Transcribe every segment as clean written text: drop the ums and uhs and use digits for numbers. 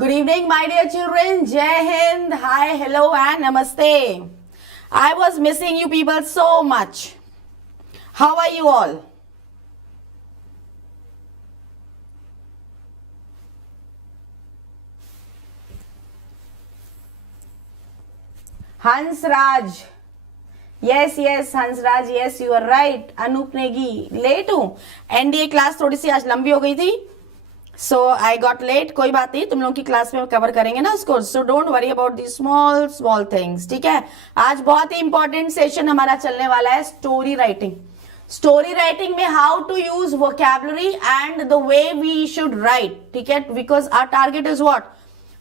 Good evening, my dear children. Jai Hind. Hi, hello, and namaste. I was missing you people so much. How are you all? Hans Raj. Yes, Hans Raj. Yes, you are right. Anup Negi. Late हूँ. NDA class थोड़ी सी आज लंबी हो गई थी. So I got late. कोई बात नहीं, तुम लोगों की क्लास में कवर करेंगे ना उसको. So don't worry about these small things. ठीक है. आज बहुत ही इंपॉर्टेंट सेशन हमारा चलने वाला है स्टोरी राइटिंग. स्टोरी राइटिंग में how to use vocabulary and the way we should write. ठीक है. Because our target is what?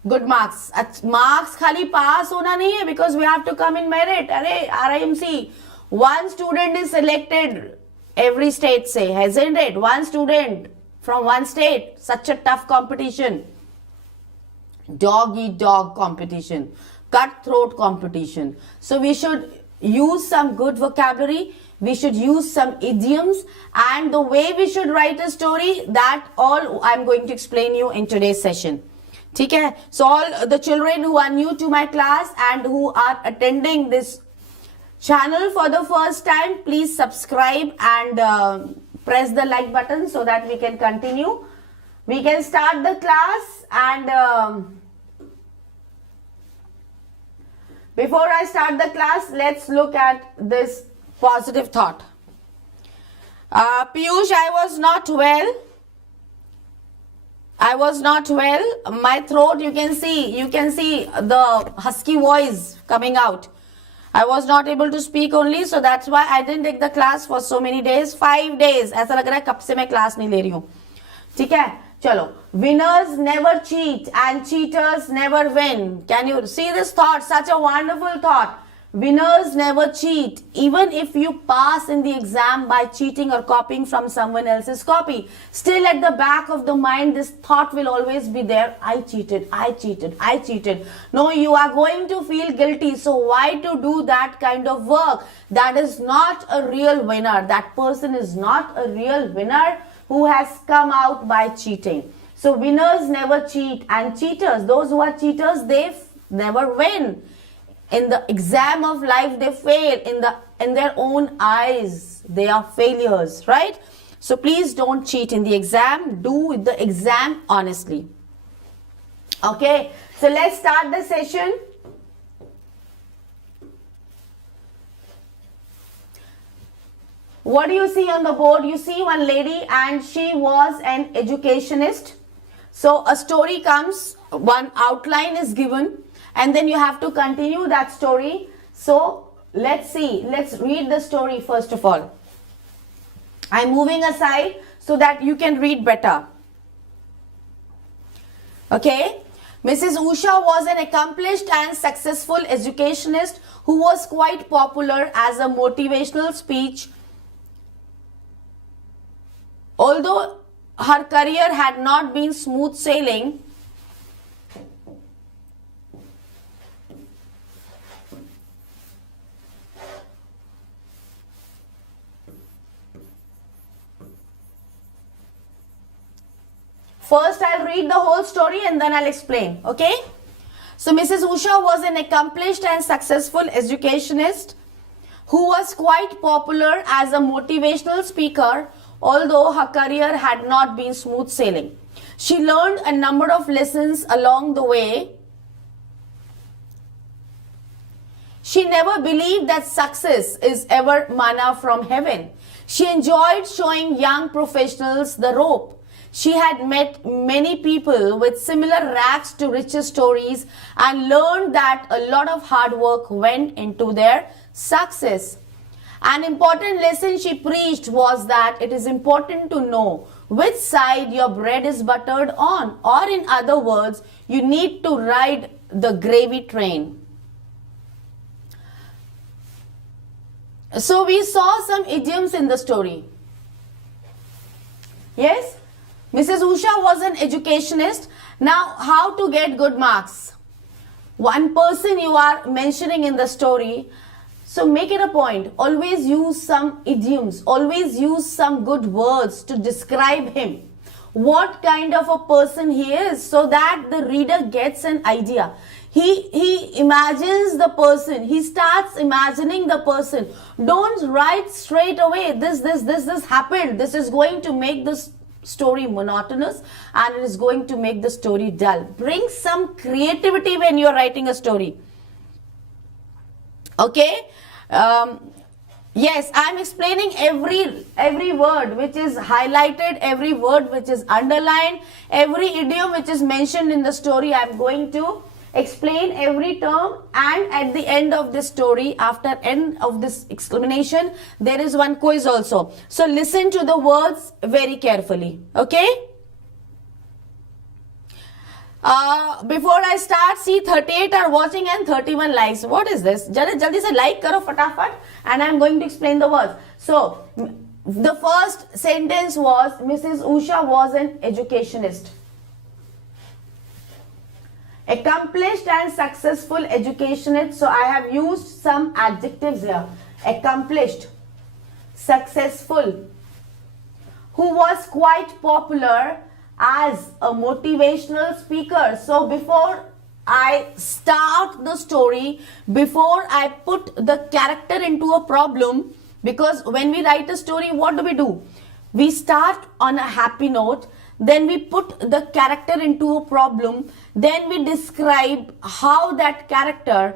Good marks. Marks खाली पास होना नहीं है, because we have to come in merit. अरे RIMC, one student is selected every state से, hasn't it? One student from one state. Such a tough competition. Dog eat dog competition, cutthroat competition. So we should use some good vocabulary, we should use some idioms, and the way we should write a story, that all I'm going to explain you in today's session. Okay? So all the children who are new to my class and who are attending this channel for the first time, please subscribe and press the like button so that we can continue. We can start the class, and before I start the class, let's look at this positive thought. Piyush, I was not well. My throat, you can see the husky voice coming out. I was not able to speak only, so that's why I didn't take the class for so many days. 5 days. ऐसा लग रहा है कब से मैं class नहीं ले रही हूँ. ठीक है, चलो. Winners never cheat and cheaters never win. Can you see this thought? Such a wonderful thought. Winners never cheat. Even if you pass in the exam by cheating or copying from someone else's copy, still at the back of the mind, this thought will always be there. I cheated. No, you are going to feel guilty. So why to do that kind of work? That is not a real winner. That person is not a real winner who has come out by cheating. So winners never cheat, and cheaters, those who are cheaters, they never win. In the exam of life, they fail. In their own eyes, they are failures, right? So please don't cheat in the exam. Do the exam honestly. Okay, so let's start the session. What do you see on the board? You see one lady, and she was an educationist. So a story comes, one outline is given, and then you have to continue that story. So let's read the story first of all. I'm moving aside so that you can read better. Okay. Mrs. Usha was an accomplished and successful educationist who was quite popular as a motivational speech. Although her career had not been smooth sailing, first I'll read the whole story and then I'll explain. Okay. So Mrs. Usha was an accomplished and successful educationist who was quite popular as a motivational speaker, although her career had not been smooth sailing. She learned a number of lessons along the way. She never believed that success is ever manna from heaven. She enjoyed showing young professionals the rope. She had met many people with similar rags to riches stories and learned that a lot of hard work went into their success. An important lesson she preached was that it is important to know which side your bread is buttered on, or in other words, you need to ride the gravy train. So we saw some idioms in the story. Yes? Mrs. Usha was an educationist. Now, how to get good marks? One person you are mentioning in the story, so make it a point. Always use some idioms. Always use some good words to describe him. what kind of a person he is, so that the reader gets an idea. He imagines the person. He starts imagining the person. Don't write straight away, this happened. This is going to make this story monotonous, and it is going to make the story dull. Bring some creativity when you are writing a story. Okay? Yes, I am explaining every word which is highlighted, every word which is underlined, every idiom which is mentioned in the story. I am going to explain every term, and at the end of this story, after end of this explanation, there is one quiz also. So listen to the words very carefully. Okay? Before I start, see 38 are watching and 31 likes. What is this? Jaldi se like karo fatafat, and I am going to explain the words. So the first sentence was, Mrs. Usha was an educationist. Accomplished and successful educationist. So I have used some adjectives here. Accomplished, successful, who was quite popular as a motivational speaker. So before I start the story, before I put the character into a problem, because when we write a story, what do? We start on a happy note, then we put the character into a problem, then we describe how that character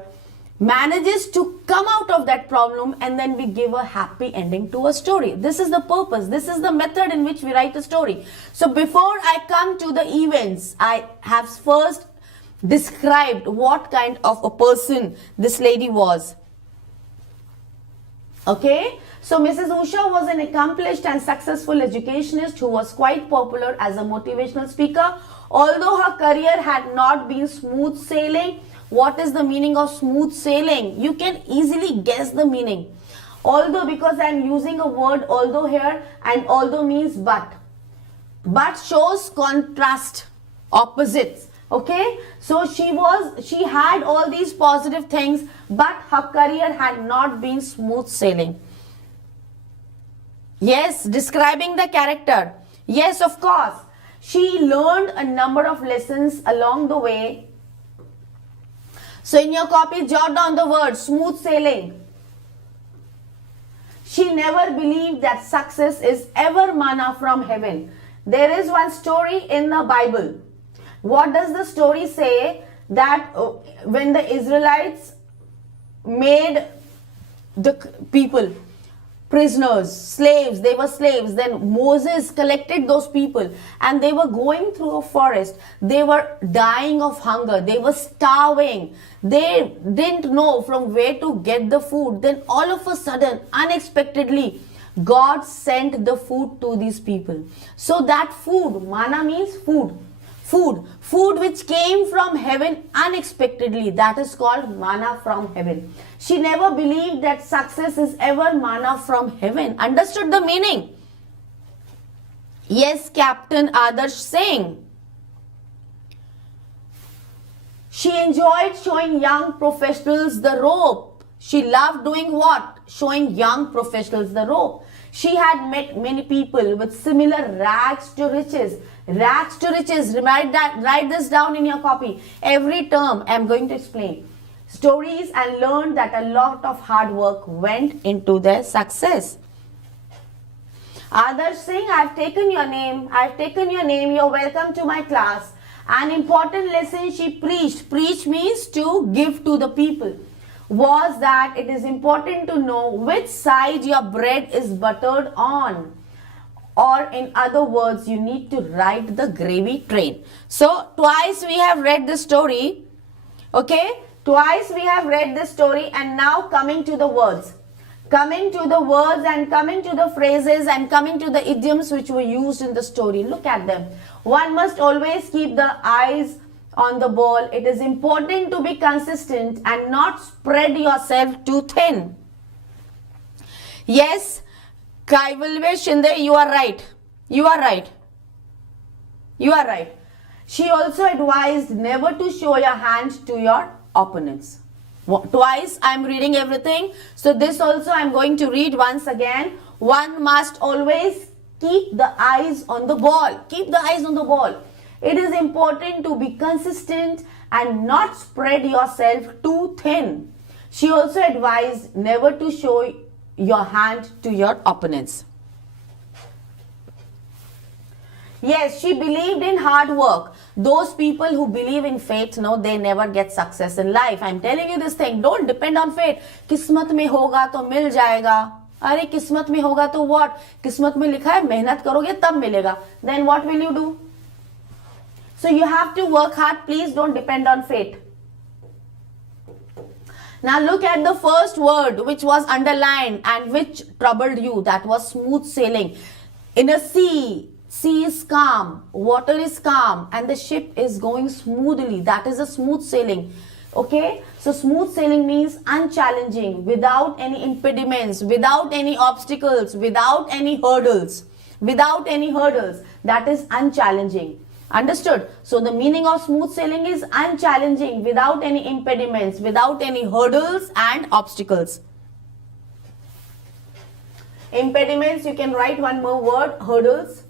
manages to come out of that problem, and then we give a happy ending to a story. This is the purpose. This is the method in which we write a story. So before I come to the events, I have first described what kind of a person this lady was. Okay? So Mrs. Usha was an accomplished and successful educationist who was quite popular as a motivational speaker. Although her career had not been smooth sailing. What is the meaning of smooth sailing? You can easily guess the meaning. Although, because I am using a word although here, and although means but. But shows contrast, opposites. Okay, so she had all these positive things, but her career had not been smooth sailing. Yes, describing the character. Yes, of course. She learned a number of lessons along the way. So in your copy, jot down the word smooth sailing. She never believed that success is ever manna from heaven. There is one story in the Bible. What does the story say? That when the Israelites made the people prisoners, slaves, they were slaves. Then Moses collected those people and they were going through a forest. They were dying of hunger. They were starving. They didn't know from where to get the food. Then all of a sudden, unexpectedly, God sent the food to these people. So that food, manna means food. Food which came from heaven unexpectedly, that is called manna from heaven. She never believed that success is ever manna from heaven. Understood the meaning? Yes, Captain Adarsh saying. She enjoyed showing young professionals the rope. She loved doing what? Showing young professionals the rope. She had met many people with similar rags to riches. Rags to riches. Write this down in your copy. Every term I am going to explain. Stories, and learned that a lot of hard work went into their success. Adarsh Singh, I have taken your name. I have taken your name. You are welcome to my class. An important lesson she preached. Preach means to give to the people. Was that it is important to know which side your bread is buttered on. Or in other words, you need to ride the gravy train. So twice we have read the story. Okay. Twice we have read this story, and now coming to the words. Coming to the words and coming to the phrases and coming to the idioms which were used in the story. Look at them. One must always keep the eyes on the ball. It is important to be consistent and not spread yourself too thin. Yes, Kaivalve Shinde, you are right. You are right. You are right. She also advised never to show your hand to your opponents. Twice I am reading everything. So this also I am going to read once again. One must always keep the eyes on the ball. Keep the eyes on the ball. It is important to be consistent and not spread yourself too thin. She also advised never to show your hand to your opponents. Yes, she believed in hard work. Those people who believe in fate, no, they never get success in life. I'm telling you this thing. Don't depend on fate. किस्मत में होगा तो मिल जाएगा. अरे किस्मत में होगा तो what? किस्मत में लिखा है मेहनत करोगे तब मिलेगा. Then what will you do? So you have to work hard. Please don't depend on fate. Now look at the first word which was underlined and which troubled you. That was smooth sailing. In a sea is calm, water is calm, and the ship is going smoothly. That is a smooth sailing. Okay, so smooth sailing means unchallenging, without any impediments, without any obstacles, without any hurdles. Without any hurdles. That is unchallenging. Understood? So the meaning of smooth sailing is unchallenging, without any impediments, without any hurdles and obstacles. Impediments, you can write one more word, hurdles.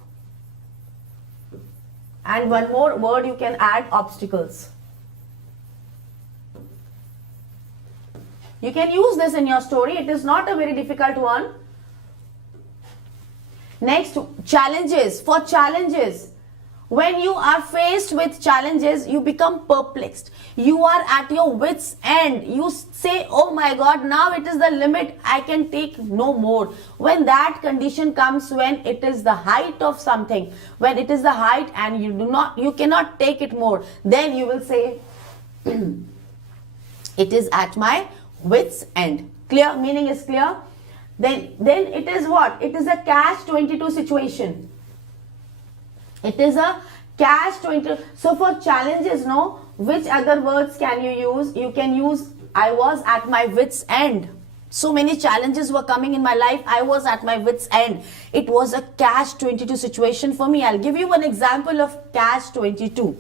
And one more word you can add, obstacles. You can use this in your story. It is not a very difficult one. Next, challenges. For challenges, when you are faced with challenges, you become perplexed. You are at your wit's end. You say, oh my God, now it is the limit. I can take no more. When that condition comes, when it is the height of something, when it is the height and you cannot take it more, then you will say, it is at my wit's end. Clear? Meaning is clear? Then it is what? It is a catch-22 situation. It is a catch-22. So for challenges, no, which other words can you use? You can use, I was at my wit's end. So many challenges were coming in my life. I was at my wit's end. It was a catch-22 situation for me. I'll give you one example of catch-22.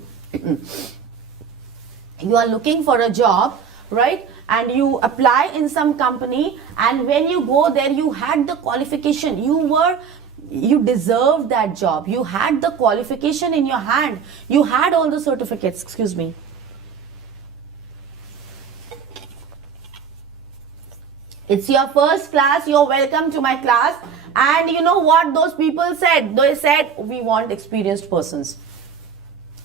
You are looking for a job, right? And you apply in some company, and when you go there, you had the qualification. You deserved that job. You had the qualification in your hand. You had all the certificates. Excuse me. It's your first class. You're welcome to my class. And you know what those people said? They said, we want experienced persons.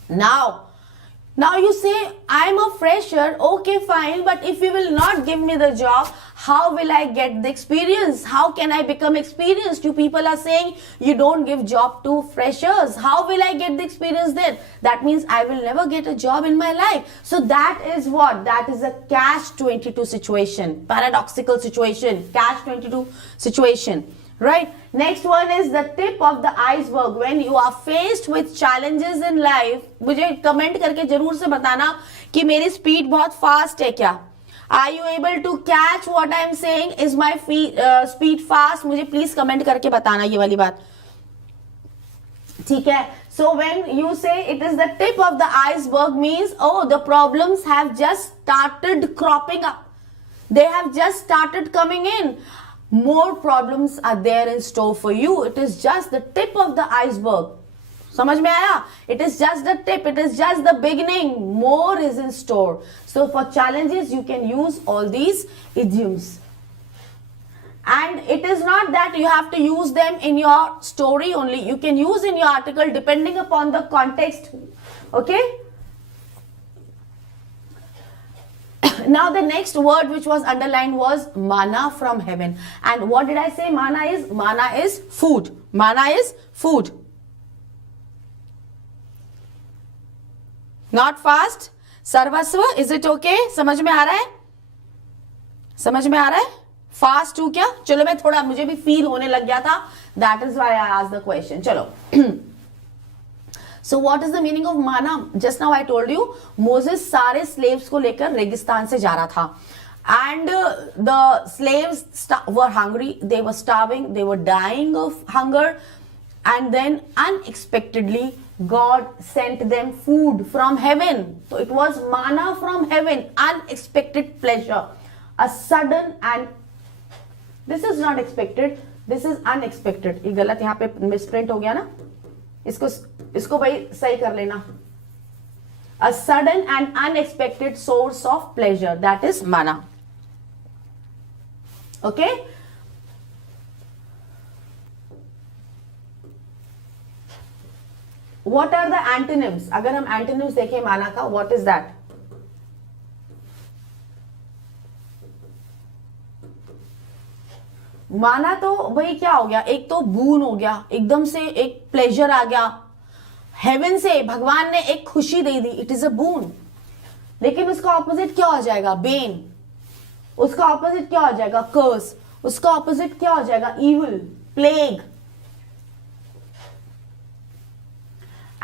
Now you say, I'm a fresher, okay fine, but if you will not give me the job, how will I get the experience? How can I become experienced? You people are saying you don't give job to freshers. How will I get the experience then? That means I will never get a job in my life. So that is what? That is a catch-22 situation, paradoxical situation, catch-22 situation. Right? Next one is the tip of the iceberg. When you are faced with challenges in life, मुझे comment करके जरूर से बताना कि मेरी speed बहुत fast है क्या? Are you able to catch what I am saying? Is my speed fast? मुझे प्लीज कमेंट करके बताना ये वाली बात. ठीक है? So when you say it is the tip of the iceberg means, oh, the problems have just started cropping up. They have just started coming in. More problems are there in store for you. It is just the tip of the iceberg. समझ में आया? It is just the tip. It is just the beginning. More is in store. So for challenges, you can use all these idioms. And it is not that you have to use them in your story only. You can use in your article depending upon the context. Okay? Now the next word which was underlined was manna from heaven. And what did I say manna is? Manna is food. Manna is food. Not fast. सर्वस्व, is it okay? समझ में आ रहा है? समझ में आ रहा है? Fast हूँ क्या? चलो मैं थोड़ा, मुझे भी feel होने लग गया था. That is why I asked the question. चलो. So what is the meaning of manna? Just now I told you, Moses सारे slaves को लेकर रेगिस्तान से जा रहा था. And the slaves were hungry, they were starving, they were dying of hunger. And then unexpectedly, God sent them food from heaven. So it was manna from heaven, unexpected pleasure. A sudden, and this is not expected, this is unexpected, ये गलत यहाँ पे misprint हो गया ना, इसको भाई सही कर लेना। A sudden and unexpected source of pleasure, that is mana. Okay? What are the antonyms? अगर हम antonyms देखें माना का, what is that? माना तो भाई क्या हो गया, एक तो बून हो गया, एकदम से एक प्लेजर आ गया, हेवन से भगवान ने एक खुशी दे दी, इट इज अ बून। लेकिन उसका ऑपोजिट क्या हो जाएगा, बेन। उसका ऑपोजिट क्या हो जाएगा, कर्स। उसका ऑपोजिट क्या हो जाएगा, इविल, प्लेग।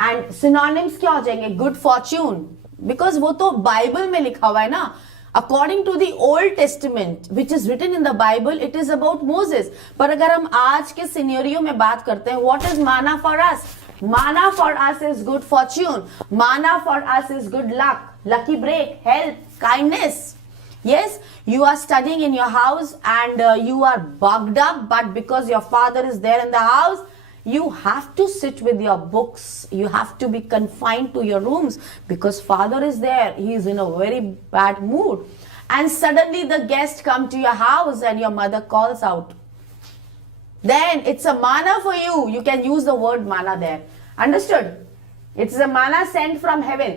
एंड सिनोनिम्स क्या हो जाएंगे, गुड फॉर्च्यून, बिकॉज वो तो बाइबल में लिखा हुआ है ना। According to the Old Testament which is written in the Bible, it is about Moses. पर अगर हम आज के सिनेरियो में बात करते हैं, व्हाट इज माना for us? Mana for us is good fortune. Mana for us is good luck, lucky break, health, kindness. Yes, you are studying in your house and you are bugged up, but because your father is there in the house, you have to sit with your books. You have to be confined to your rooms because father is there. He is in a very bad mood. And suddenly the guest come to your house and your mother calls out. Then it's a mana for you. You can use the word mana there. Understood? It's a mana sent from heaven.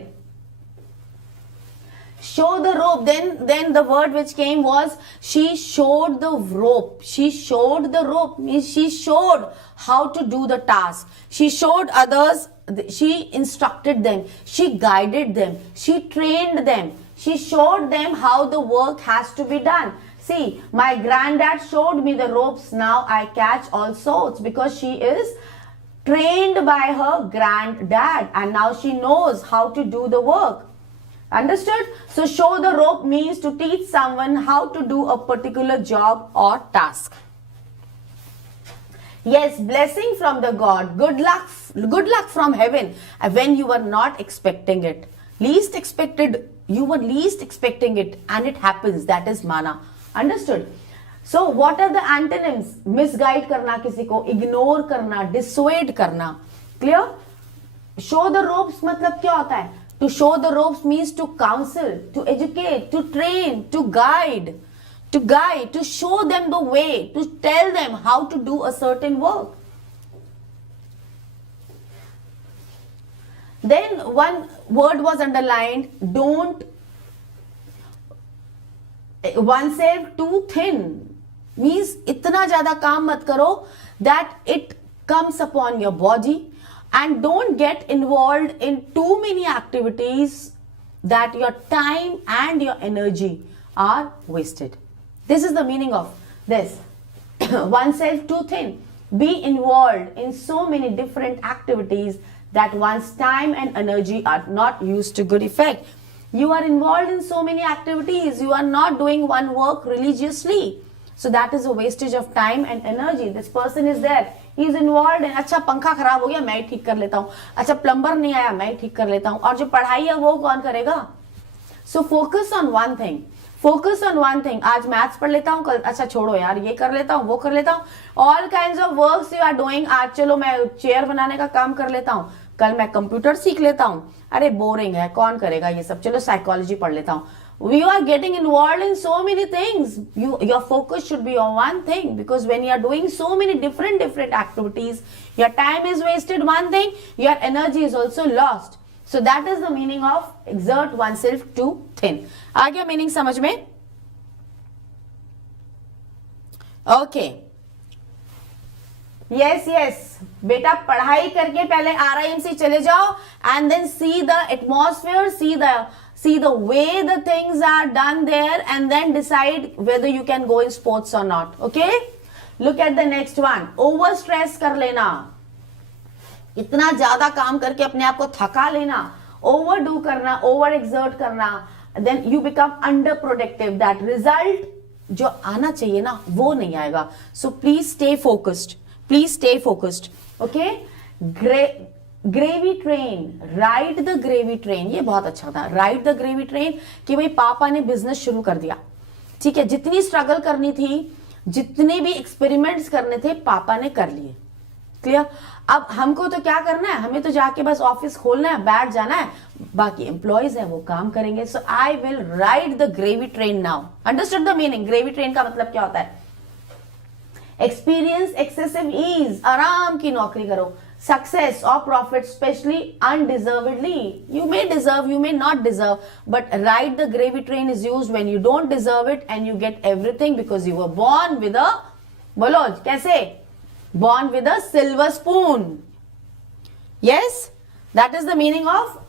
Show the rope. Then the word which came was she showed the rope. She showed the rope means she showed how to do the task. She showed others. She instructed them. She guided them. She trained them. She showed them how the work has to be done. See, my granddad showed me the ropes. Now I catch all sorts because she is trained by her granddad and now she knows how to do the work. Understood? So show the rope means to teach someone how to do a particular job or task. Yes, blessing from the God, good luck from heaven when you were not expecting it. Least expected, you were least expecting it and it happens. That is mana. Understood? So what are the antonyms? Misguide करना किसी को, ignore करना, dissuade करना. Clear? Show the ropes मतलब क्या होता है? To show the ropes means to counsel, to educate, to train, to guide, to show them the way, to tell them how to do a certain work. Then one word was underlined, don't oneself too thin means इतना ज्यादा काम मत करो that it comes upon your body, and don't get involved in too many activities that your time and your energy are wasted. This is the meaning of this. Oneself too thin. Be involved in so many different activities that one's time and energy are not used to good effect. You are involved in so many activities. You are not doing one work religiously. So that is a wastage of time and energy. This person is there. He is involved in, अच्छा पंखा खराब हो गया मैं ही ठीक कर लेता हूँ, अच्छा प्लम्बर नहीं आया मैं ही ठीक कर लेता हूँ, और जो पढ़ाई है वो कौन करेगा? So focus on one thing. Focus on one thing. आज मैथ्स पढ़ लेता हूँ, कल अच्छा छोड़ो यार ये कर लेता हूँ वो कर लेता हूँ. All kinds of works you are doing. आज चलो मैं चेयर बनाने का काम कर लेता हूँ, कल मैं कंप्यूटर सीख लेता हूँ, अरे बोरिंग है कौन करेगा ये सब, चलो साइकोलॉजी पढ़ लेता हूँ. We are getting involved in so many things. Your focus should be on one thing, because when you are doing so many different activities, your time is wasted one thing, your energy is also lost. So that is the meaning of exert oneself too thin. आ गया meaning समझ में? Okay. Yes. बेटा पढ़ाई करके पहले RIMC चले जाओ and then see the atmosphere, see the way the things are done there, and then decide whether you can go in sports or not. Okay? Look at the next one. Over stress कर लेना, इतना ज्यादा काम करके अपने आप को थका लेना, overdo करना, over exert करना, then you become underproductive. That result जो आना चाहिए ना वो नहीं आएगा. So please stay focused. Please stay focused. Okay? Gravy train, ride the gravy train. ये बहुत अच्छा था, ride the gravy train. कि भाई पापा ने बिजनेस शुरू कर दिया, ठीक है, जितनी स्ट्रगल करनी थी जितने भी एक्सपेरिमेंट्स करने थे पापा ने कर लिए। क्लियर? अब हमको तो क्या करना है, हमें तो जाके बस ऑफिस खोलना है, बैठ जाना है, बाकी एम्प्लॉयज है वो काम करेंगे। So I will ride the gravy train now. Understood the meaning? Gravy train का मतलब क्या होता है? एक्सपीरियंस एक्सेसिव ईज, आराम की नौकरी करो। Success or profit, especially undeservedly. You may deserve, you may not deserve, but ride the gravy train is used when you don't deserve it and you get everything because you were born with a, बोलो कैसे? Born with a silver spoon. Yes, that is the meaning of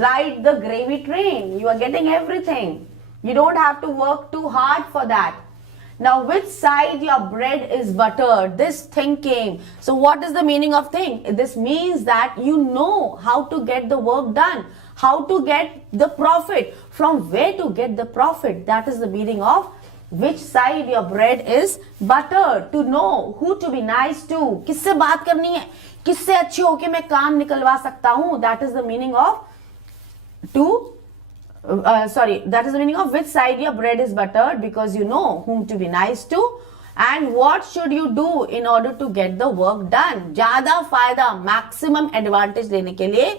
ride the gravy train. You are getting everything. You don't have to work too hard for that. Now, which side your bread is buttered? This thinking. So, what is the meaning of think? This means that you know how to get the work done, how to get the profit, from where to get the profit. That is the meaning of which side your bread is buttered. To know who to be nice to. किससे बात करनी है, किससे अच्छे होके मैं काम निकलवा सकता हूँ. That is the meaning of to. That is the meaning of which side your bread is buttered, because you know whom to be nice to and what should you do in order to get the work done. ज्यादा फायदा, maximum advantage लेने के लिए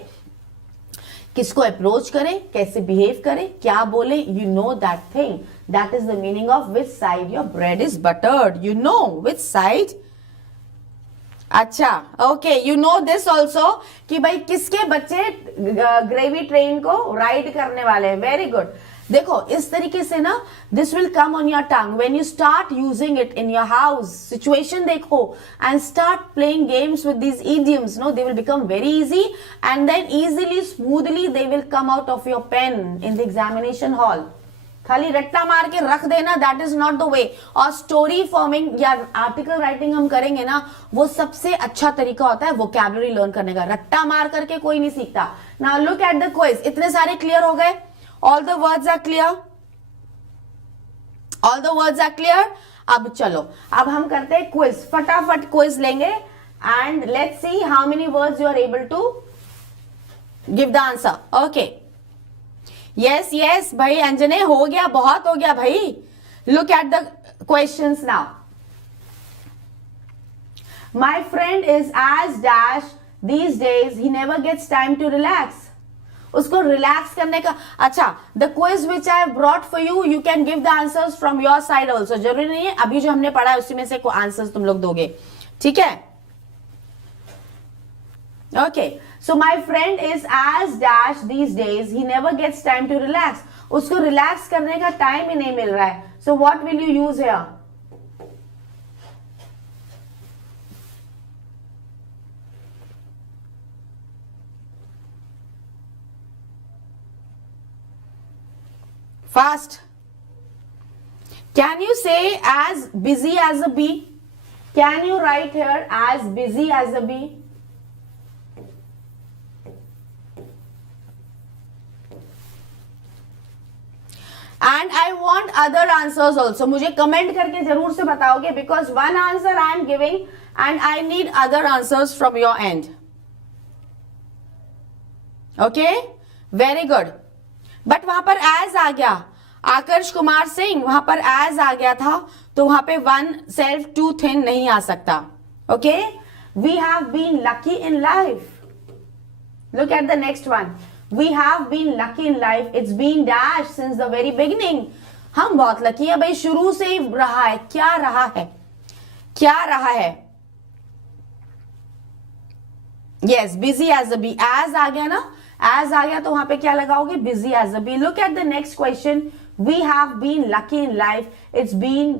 किसको approach करें, कैसे behave करें, क्या बोले, you know that thing. That is the meaning of which side your bread is buttered. You know which side. अच्छा, okay, you know this also कि भाई किसके बच्चे ग्रेवी ट्रेन को राइड करने वाले हैं. Very good. देखो इस तरीके से ना this will come on your tongue when you start using it in your house situation. देखो and start playing games with these idioms. No, they will become very easy and then easily smoothly they will come out of your pen in the examination hall. खाली रट्टा मार के रख देना, that is not the way. और story forming या article writing हम करेंगे ना, वो सबसे अच्छा तरीका होता है वोकैबुलरी लर्न करने का. रट्टा मार करके कोई नहीं सीखता. Now look at the quiz. इतने सारे क्लियर हो गए? All the words are clear? All the words are clear? अब चलो, अब हम करते हैं क्विज. फटाफट क्विज लेंगे and let's see how many words you are able to give the answer. Okay, yes yes भाई अंजने, हो गया, बहुत हो गया भाई. Look at the questions now. My friend is as dash these days, he never gets time to relax. उसको relax करने का. अच्छा, the quiz which I have brought for you, you can give the answers from your side also. जरूरी नहीं है अभी जो हमने पढ़ा है उसी में से कोई आंसर्स तुम लोग दोगे. ठीक है? Okay, so my friend is as dash these days, he never gets time to relax. उसको रिलैक्स करने का टाइम ही नहीं मिल रहा है. So what will you use here? Fast. Can you say as busy as a bee? Can you write here as busy as a bee? And I want other answers also. मुझे comment करके जरूर से बताओगे, because one answer I am giving and I need other answers from your end. Okay? Very good. But वहां पर as आ गया. आकर्ष कुमार सिंह, वहां पर as आ गया था, तो वहां पे one self too thin नहीं आ सकता. Okay? We have been lucky in life. Look at the next one. We have been lucky in life. It's been dash since the very beginning. हम बहुत लकी है भाई, शुरू से ही रहा है. क्या रहा है? क्या रहा है? Yes, busy as a bee. As आ गया ना, as आ गया तो वहां पे क्या लगाओगे? Busy as a bee. Look at the next question. We have been lucky in life. It's been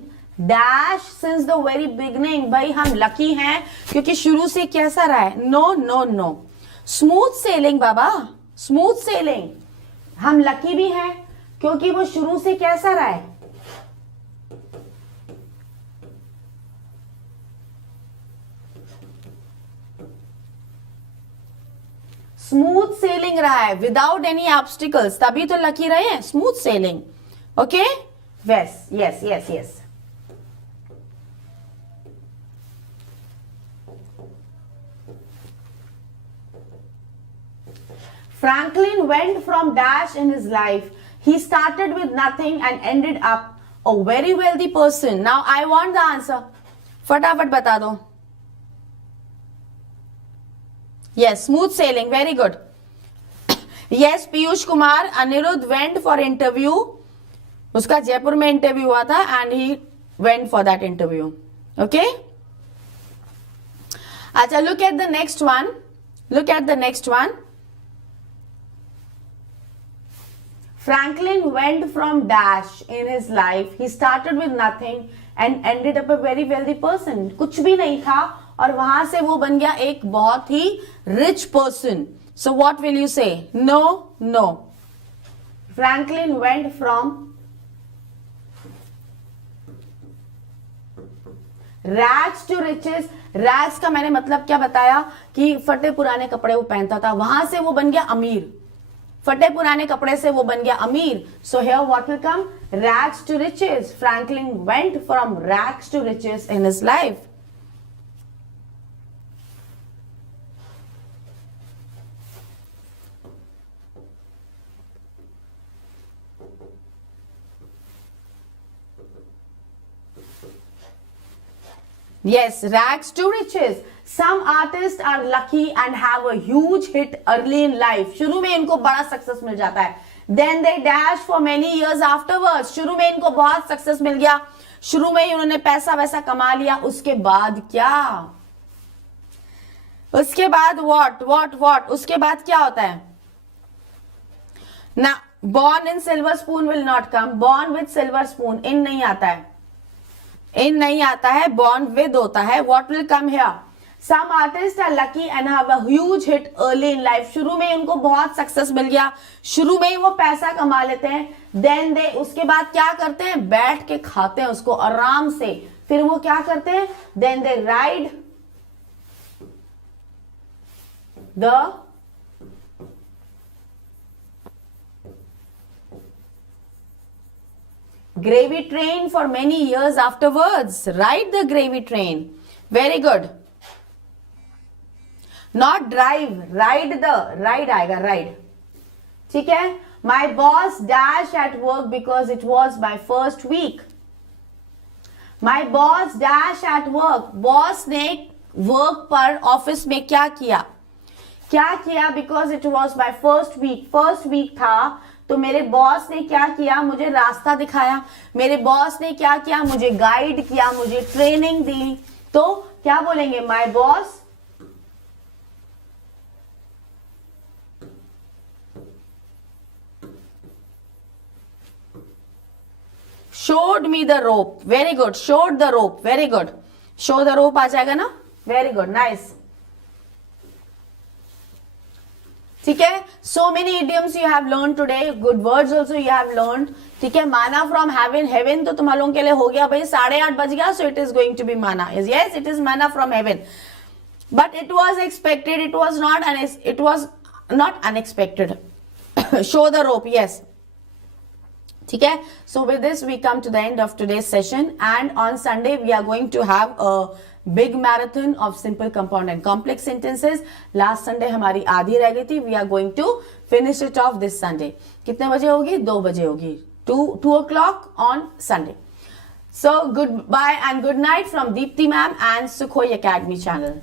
dash since the very beginning. भाई हम लकी हैं क्योंकि शुरू से कैसा रहा है? No, no, no. Smooth sailing बाबा. Smooth sailing. हम लकी भी हैं क्योंकि वो शुरू से कैसा रहा है? स्मूथ सेलिंग रहा है विदाउट एनी ऑब्स्टिकल्स, तभी तो लकी रहे हैं. Smooth selling. Okay? Yes yes yes yes. Franklin went from dash in his life. He started with nothing and ended up a very wealthy person. Now I want the answer. फटाफट बता दो. Yes, smooth sailing, very good. Yes, Piyush Kumar, Anirudh went for interview. उसका जयपुर में interview हुआ था and he went for that interview. Okay? अच्छा, look at the next one. Look at the next one. Franklin went from dash in his life. He started with nothing and ended up a very wealthy person. कुछ भी नहीं था और वहां से वो बन गया एक बहुत ही rich person. So what will you say? No, no. Franklin went from rags to riches. rags का मैंने मतलब क्या बताया कि फटे पुराने कपड़े वो पहनता था, वहां से वो बन गया अमीर. फटे पुराने कपड़े से वो बन गया अमीर. So here what will come? Rags to riches. Franklin went from rags to riches in his life. Yes, rags to riches. Some artists are lucky and have a huge hit early in life. शुरू में इनको बड़ा success मिल जाता है. Then they dash for many years afterwards. शुरू में इनको बहुत सक्सेस मिल गया, शुरू में ही उन्होंने पैसा वैसा कमा लिया. उसके बाद क्या? उसके बाद what? उसके बाद क्या होता है? ना, born in silver spoon will not come. Born with silver spoon, in नहीं आता है. इन नहीं आता है, born with होता है. What will come here? Some artists are lucky and have a huge hit early in life. शुरू में उनको बहुत सक्सेस मिल गया, शुरू में ही वो पैसा कमा लेते हैं. Then they उसके बाद क्या करते हैं? बैठ के खाते हैं उसको आराम से. फिर वो क्या करते हैं? Then they ride the gravy train for many years afterwards. Ride the gravy train. Very good. Not drive, ride the, ride आएगा, ride. ठीक है? My boss dash at work because it was my first week. My boss dash at work. Boss ने work पर office में क्या किया? क्या किया? Because it was my first week. First week था तो मेरे बॉस ने क्या किया? मुझे रास्ता दिखाया. मेरे बॉस ने क्या किया? मुझे गाइड किया, मुझे ट्रेनिंग दी. तो क्या बोलेंगे? My boss showed me the rope. Very good. Showed the rope. Very good. Show the rope आ जाएगा ना? Very good. Nice. ठीक है? So many idioms you have learned today. Good words also you have learned. ठीक है? Manna from heaven. Heaven तो तुम लोगों के लिए हो गया भाई. 8:30 बज गया. So it is going to be manna. Yes, it is manna from heaven. But it was expected. It was not unexpected. Show the rope. Yes. ठीक है? So with this we come to the end of today's session, and on Sunday we are going to have a big marathon of simple, compound and complex sentences. Last Sunday हमारी आधी रह गई थी. We are going to finish it off this Sunday. कितने बजे होगी? 2 बजे होगी. 2 o'clock on Sunday. So goodbye and good night from Deepti ma'am and Sukhoi Academy channel.